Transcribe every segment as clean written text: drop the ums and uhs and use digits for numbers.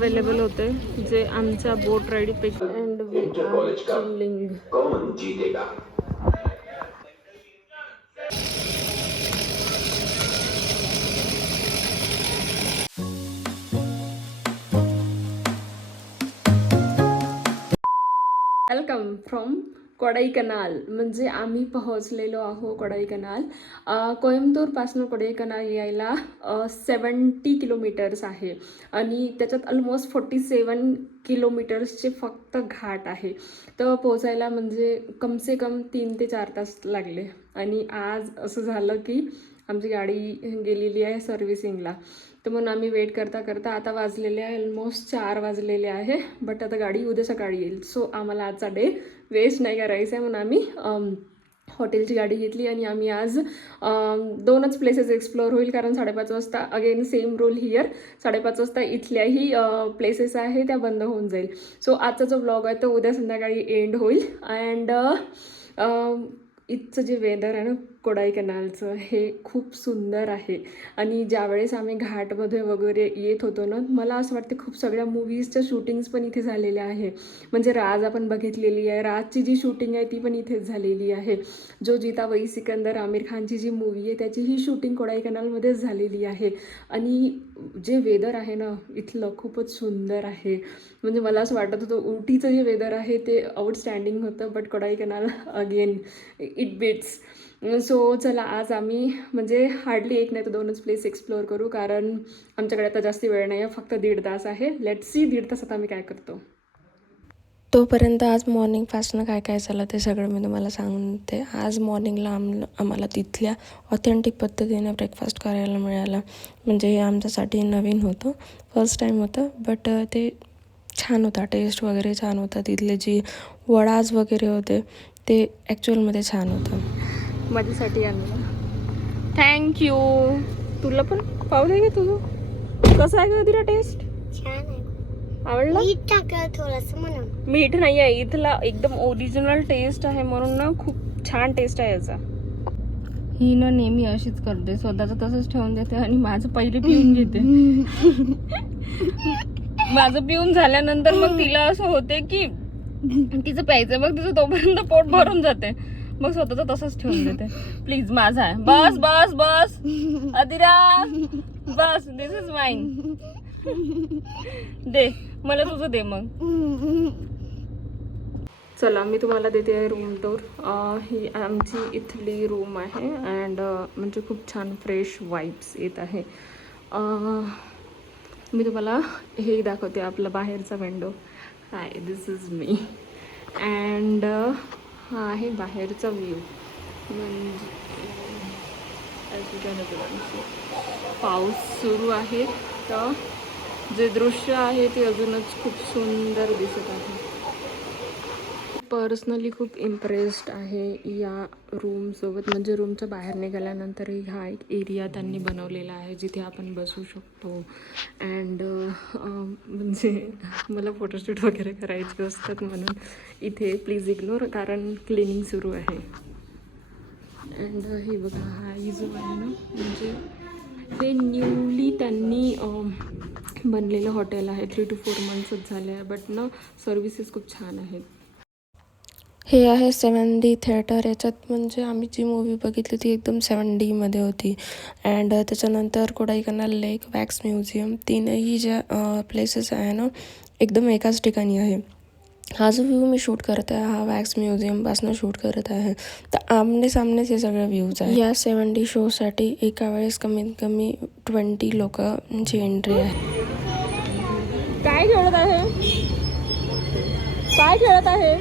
Available होते जे आमच्या बोट राईडपेक्षा. And we are chilling. कौन जीतेगा? Welcome from Kodaikanal. म्हणजे आम्ही पोहोचलेलो आहो कोडाईकनाल. कोइंबतूरपासून कोडाईकनाल यायला 70 किलोमीटर्स आहे आणि त्याच्यात ऑलमोस्ट 47 किलोमीटर्सचे फक्त घाट आहे. तर पोचायला म्हणजे कमसे कम 3 ते 4 तास लागले. आणि आज असं झालं की आमची गाडी गेलेली आहे सर्व्हिसिंगला. तर म्हणून आम्ही वेट करता करता आता वाजलेले आहे ऑलमोस्ट 4 वाजलेले आहे. बट आता गाडी उद्या सकाळी येईल. सो आम्हाला आजचा डे वेस्ट नाही करायचं आहे म्हणून आम्ही हॉटेलची गाडी घेतली आणि आम्ही आज 2च प्लेसेस एक्सप्लोअर होईल. कारण 5:30 वाजता अगेन सेम रूल हिअर 5:30 वाजता इथल्याही प्लेसेस आहे त्या बंद होऊन जाईल. सो आजचा जो ब्लॉग आहे तो उद्या संध्याकाळी एंड होईल. अँड इथचं जे वेदर आहे ना कोडाईकनालचं हे खूप सुंदर आहे. आणि ज्यावेळेस आम्ही घाटमध्ये वगैरे येत होतो ना मला असं वाटतं खूप सगळ्या मूवीजच्या शूटिंग्स पण इथे झालेल्या आहे. म्हणजे राज आपण बघितलेली आहे. राजची जी शूटिंग आहे ती पण इथेच झालेली आहे. जो जीता वही सिकंदर आमिर खानची जी मूवी आहे त्याची ही शूटिंग कोडाईकनालमध्येच झालेली आहे. आणि जे वेदर आहे ना इथलं खूपच सुंदर आहे. म्हणजे मला असं वाटत होतं उटीचं जे वेदर आहे ते आउटस्टँडिंग होतं. But Kodaikanal again it beats. So चला आज आम्ही म्हणजे हार्डली 1 नाही तर 2च प्लेस एक्सप्लोअर करू. कारण आमच्याकडे आता जास्त वेळ नाही आहे. फक्त 1.5 तास आहे. लेट्स सी 1.5 तासात आम्ही काय करतो. तोपर्यंत आज मॉर्निंग फास्टनं काय काय झालं ते सगळं मी तुम्हाला सांगते. आज मॉर्निंगला आम्हाला तिथल्या ऑथेंटिक पद्धतीने ब्रेकफास्ट करायला मिळाला. म्हणजे हे आमच्यासाठी नवीन होतं. फर्स्ट टाईम होतं. बट ते छान होता. टेस्ट वगैरे छान होता. तिथले जी वडाज वगैरे होते ते ॲक्च्युअलमध्ये छान होतं. माझ्यासाठी आणलं. थँक्यू. तुला पण पाहू दे का तुझं कसं आहे का तिला टेस्ट? छान आहे. आवडलं? मीठ टाकलं थोडंसं म्हणून. मीठ नाही आहे इथला एकदम ओरिजिनल टेस्ट आहे म्हणून ना खूप छान टेस्ट आहे याचा. ही ना नेहमी अशीच करते. स्वतःचं तसंच ठेवून देते आणि माझं पहिले पिऊन घेते. माझं पिऊन झाल्यानंतर मग तिला असं होते की तिचं प्यायचं मग तिचं तोपर्यंत पोट भरून जाते. मग स्वतःच तसंच ठेवून देते. प्लीज माझा आहे. बस बस बस अदिरा बस. दिस इज माइन. दे मला तुझं दे मग. चला मी तुम्हाला देते आहे रूम टूर. ही आमची इथली रूम आहे. अँड म्हणजे खूप छान फ्रेश वाईब्स येत आहे. मी तुम्हाला हे दाखवते आपला बाहेरचा window. Hi this is me. And हा आहे बाहेरचा व्ह्यू. म्हणजे पाऊस सुरू आहे तर जे दृश्य आहे ते अजूनच खूप सुंदर दिसत आहे. पर्सनली खूप इम्प्रेस्ड आहे या रूमसोबत. म्हणजे रूमच्या बाहेर निघाल्यानंतरही हा एक एरिया त्यांनी बनवलेला आहे जिथे आपण बसू शकतो. अँड म्हणजे मला फोटोशूट वगैरे करायचे असतात म्हणून इथे प्लीज इग्नोर कारण क्लिनिंग सुरू आहे. अँड हे बघा हा जो आहे ना म्हणजे हे न्यूली त्यांनी बनलेलं हॉटेल आहे. 3 to 4 monthsच झाले आहे. बट ना सर्विसेस खूप छान आहेत. हे आहे 7D थिएटर. याच्यात म्हणजे आम्ही जी मूवी बघितली ती एकदम 7D मध्ये होती. अँड त्याच्यानंतर कोडाईकनाल लेक, वॅक्स म्युझियम, तीनही ज्या प्लेसेस आहे ना एकदम एकाच ठिकाणी आहे. हा जो व्ह्यू मी शूट करत आहे हा वॅक्स म्युझियमपासून शूट करत आहे. तर आमने सामनेच हे सगळे व्ह्यूज आहे. या 7D शोसाठी एका वेळेस कमीत कमी 20 लोकांची एंट्री आहे. काय खेळत आहे? काय खेळत आहे?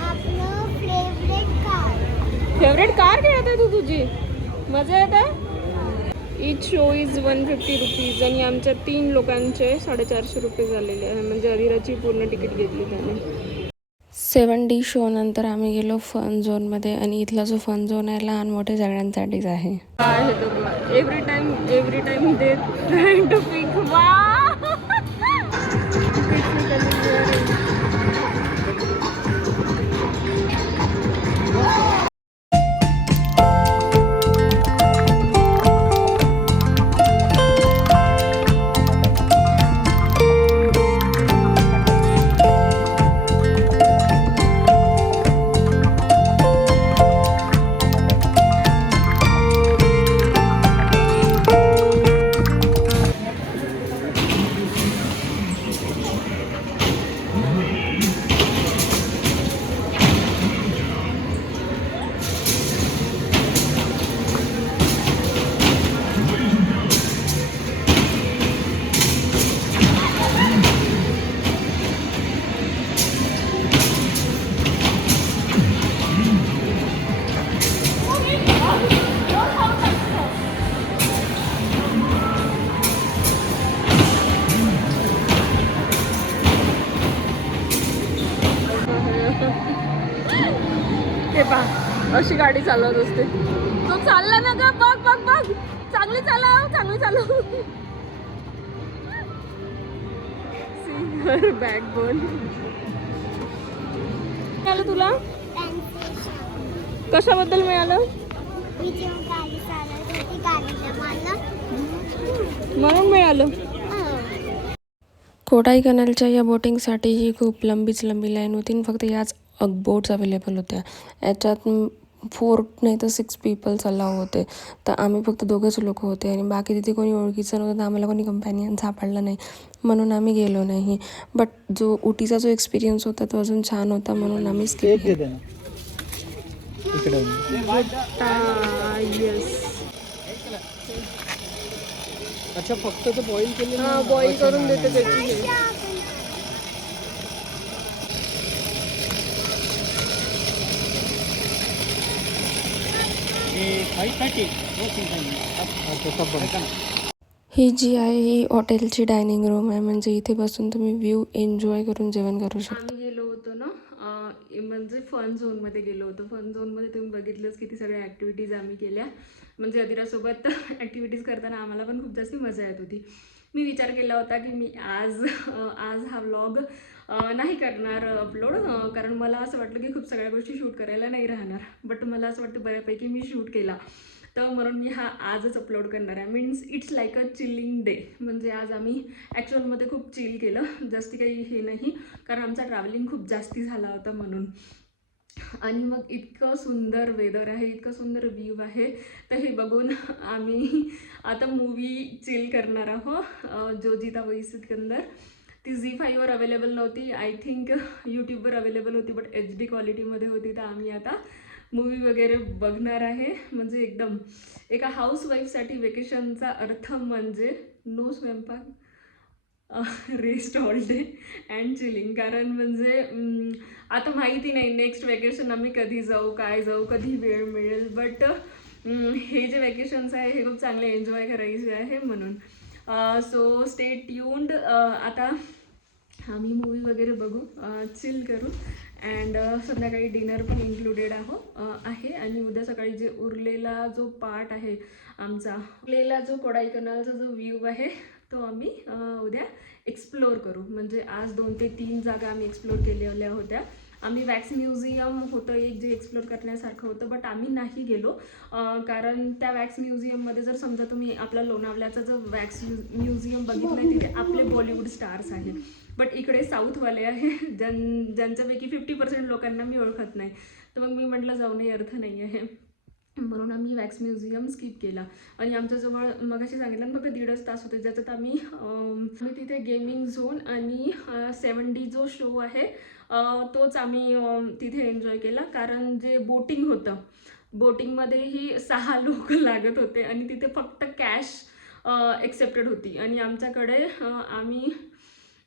आपलं फेवरेट कार. फेवरेट कार खेळत आहे तू तुझी? मजा येत आहे? इच शो इज 150 रुपीज आणि आमच्या 3 लोकांचे 450 रुपये झालेले आहे. म्हणजे अधीराची पूर्ण तिकीट घेतली त्याने. 7D शो नंतर आम्ही गेलो फन झोनमध्ये. आणि इथला जो फन झोन आहे लहान मोठे सगळ्यांसाठीच आहे. Every time they trying to pick. वा अशी गाडी चालवत असते. तो चालला ना ग, बघ बघ बघ, चांगली चालव, चांगली चालव. Singer backbone. मिळालं तुला? कशाबद्दल मिळालं? मी जेव्हा गाडी चालवत होती गाडीला मला म्हणून मिळालं. कोडाईकनालच्या या बोटिंगसाठीही खूप लंबीच लंबी लाईन होती आणि फक्त याच बोट्स अवेलेबल होत्या. याच्यात 4 नाही तर 6 पीपल्स अलाव होते. तर आम्ही फक्त दोघंच लोक होते आणि बाकी तिथे कोणी ओळखीचं नव्हतं, तर आम्हाला कोणी कंपॅनियन सापडला नाही, म्हणून आम्ही गेलो नाही. बट जो उटीचा जो एक्सपिरियन्स होता तो अजून छान होता, म्हणून आम्ही स्किप केला. अच्छा, फक्त ते बॉईल केले. हा, बॉईल करून देते त्याची. ही जी आहे ही हॉटेलची डायनिंग रूम आहे, म्हणजे इथे बसून तुम्ही व्ह्यू एन्जॉय करून जेवण करू शकता. आम्ही गेलो होतो ना, म्हणजे फन झोनमध्ये गेलो होतो. फन झोनमध्ये तुम्ही बघितलंच किती सगळ्या ॲक्टिव्हिटीज आम्ही केल्या. म्हणजे अदिरासोबत ॲक्टिव्हिटीज करताना आम्हाला पण खूप जास्त मजा येत होती. मी विचार केला होता की मी आज हा व्लॉग नाही करणार अपलोड, कारण मला असं वाटलं की खूप सगळ्या गोष्टी शूट करायला नाही राहणार. बट मला असं वाटतं बऱ्यापैकी मी शूट केला, तर म्हणून मी हा आजच अपलोड करणार आहे. Means it's like a chilling day. म्हणजे आज आम्ही ॲक्च्युअलमध्ये खूप चिल केलं, जास्ती काही हे नाही, कारण आमचा ट्रॅव्हलिंग खूप जास्ती झाला होता म्हणून. आणि मग इतकं सुंदर वेदर आहे, इतकं सुंदर व्ह्यू आहे, तर हे बघून आम्ही आता मूवी चिल करणार आहोत. जो जीता वही सिकंदर. ती झी5वर अवेलेबल नव्हती, आय थिंक यूट्यूबवर अवेलेबल होती, बट HD क्वालिटीमध्ये होती. तर आम्ही आता मूवी वगैरे बघणार आहे. म्हणजे एकदम एका हाऊसवाईफसाठी वेकेशनचा अर्थ म्हणजे नो स्वयंपाक, rest all day and chilling. कारण म्हणजे आता माहिती नाही नेक्स्ट वेकेशन आम्ही कधी जाऊ, काय जाऊ, कधी वेळ मिळेल. बट हे जे वेकेशन्स आहे हे खूप चांगले एन्जॉय करायचे आहे म्हणून. So stay tuned. आता आम्ही मूवी वगैरे बघू, चिल करू, अँड संध्याकाळी डिनर पण इन्क्लुडेड आहे. आणि उद्या सकाळी जे उरलेला जो पार्ट आहे आमचा, उरलेला जो कोडाईकनालचा जो व्ह्यू आहे तो आम्ही उद्या एक्सप्लोर करू. म्हणजे आज 2 ते 3 जागा आम्ही एक्सप्लोर केलेल्या होत्या. आम्ही वॅक्स म्युझियम होतं एक जे एक्सप्लोर करण्यासारखं होतं, बट आम्ही नाही गेलो, कारण त्या वॅक्स म्युझियममध्ये जर समजा तुम्ही आपला लोणावल्याचा जो वॅक्स म्युझियम बघितलं आहे तिथे आपले बॉलिवूड स्टार्स आहेत. बट इकडे साऊथवाले आहे, ज्यांच्यापैकी 50% लोकांना मी ओळखत नाही. तर मग मी म्हटलं जाऊनही अर्थ नाही आहे, म्हणून आम्ही वॅक्स म्युझियम स्किप केला. आणि आमच्याजवळ मगाशी सांगितलं ना फक्त 1.5 तास होते, ज्याच्यात आम्ही तिथे गेमिंग झोन आणि 7D जो शो आहे तोच आम्ही तिथे एन्जॉय केला. कारण जे बोटिंग होतं, बोटिंगमध्येही 6 लोक लागत होते आणि तिथे फक्त कॅश एक्सेप्टेड होती. आणि आमच्याकडे आम्ही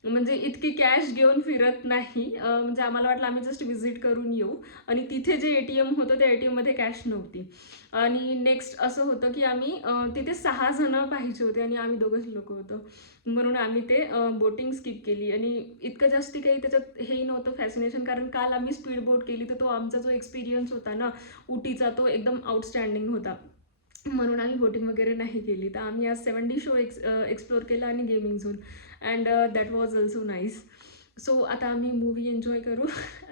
म्हणजे इतकी कॅश घेऊन फिरत नाही. म्हणजे आम्हाला वाटलं आम्ही जस्ट व्हिजिट करून येऊ, आणि तिथे जे ATM होतं त्या ATMमध्ये कॅश नव्हती. आणि नेक्स्ट असं होतं की आम्ही तिथे 6 जणं पाहिजे होते आणि आम्ही 2च लोक होतो, म्हणून आम्ही ते बोटिंग स्किप केली. आणि इतकं जास्ती काही त्याच्यात हेही नव्हतं फॅसिनेशन, कारण काल आम्ही स्पीड बोट केली, तर तो आमचा जो एक्सपिरियन्स होता ना उटीचा तो एकदम आउटस्टँडिंग होता, म्हणून आम्ही बोटिंग वगैरे नाही केली. तर आम्ही आज 7D शो एक्सप्लोर केला आणि gaming zone, and that was also nice. So आता आम्ही मूवी एन्जॉय करू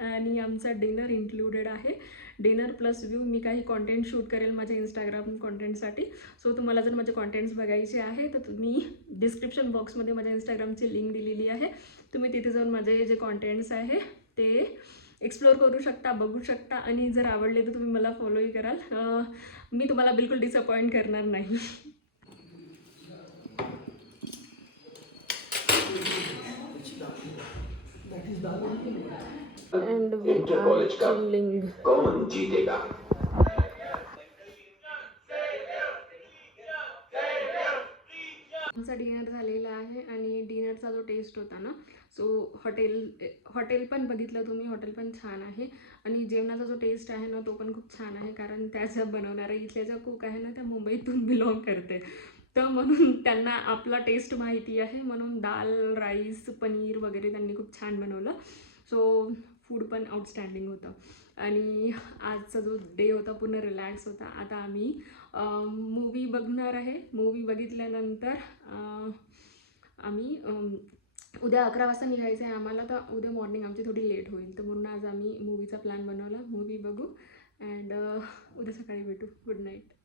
आणि आमचा डिनर इन्क्लुडेड आहे. Dinner plus view. मी काही कॉन्टेंट शूट करेल माझ्या इंस्टाग्राम कॉन्टेंटसाठी. सो तुम्हाला जर माझे कॉन्टेंट्स बघायचे आहे तर तुम्ही डिस्क्रिप्शन बॉक्समध्ये माझ्या इंस्टाग्रामची लिंक दिलेली आहे, तुम्ही तिथे जाऊन माझे जे कॉन्टेंट्स आहे ते एक्सप्लोर करू शकता, बघू शकता. आणि जर आवडले तर तुम्ही मला फॉलोही कराल. मी तुम्हाला बिलकुल डिसअपॉइंट करणार नाही. And we are chilling. कौन जीतेगा? आमचा डिनर झालेला आहे आणि डिनरचा जो टेस्ट होता ना, सो हॉटेल पण बघितलं तुम्ही, हॉटेल पण छान आहे. आणि जेवणाचा जो टेस्ट आहे ना तो पण खूप छान आहे, कारण त्याचा बनवणारा इथल्या ज्या कुक आहे ना त्या मुंबईतून बिलॉंग करते, तर म्हणून त्यांना आपला टेस्ट माहिती आहे. म्हणून दाल, राईस, पनीर वगैरे त्यांनी खूप छान बनवलं. सो फूड पण आउटस्टँडिंग होतं. आणि आजचा जो डे होता पूर्ण रिलॅक्स होता. आता आम्ही मूवी बघणार आहे. मूवी बघितल्यानंतर आम्ही उद्या 11 वाजता निघायचं आहे आम्हाला. तर उद्या मॉर्निंग आमची थोडी लेट होईल, तर म्हणून आज आम्ही मूवीचा प्लॅन बनवला. मूवी बघू अँड उद्या सकाळी भेटू. Good night.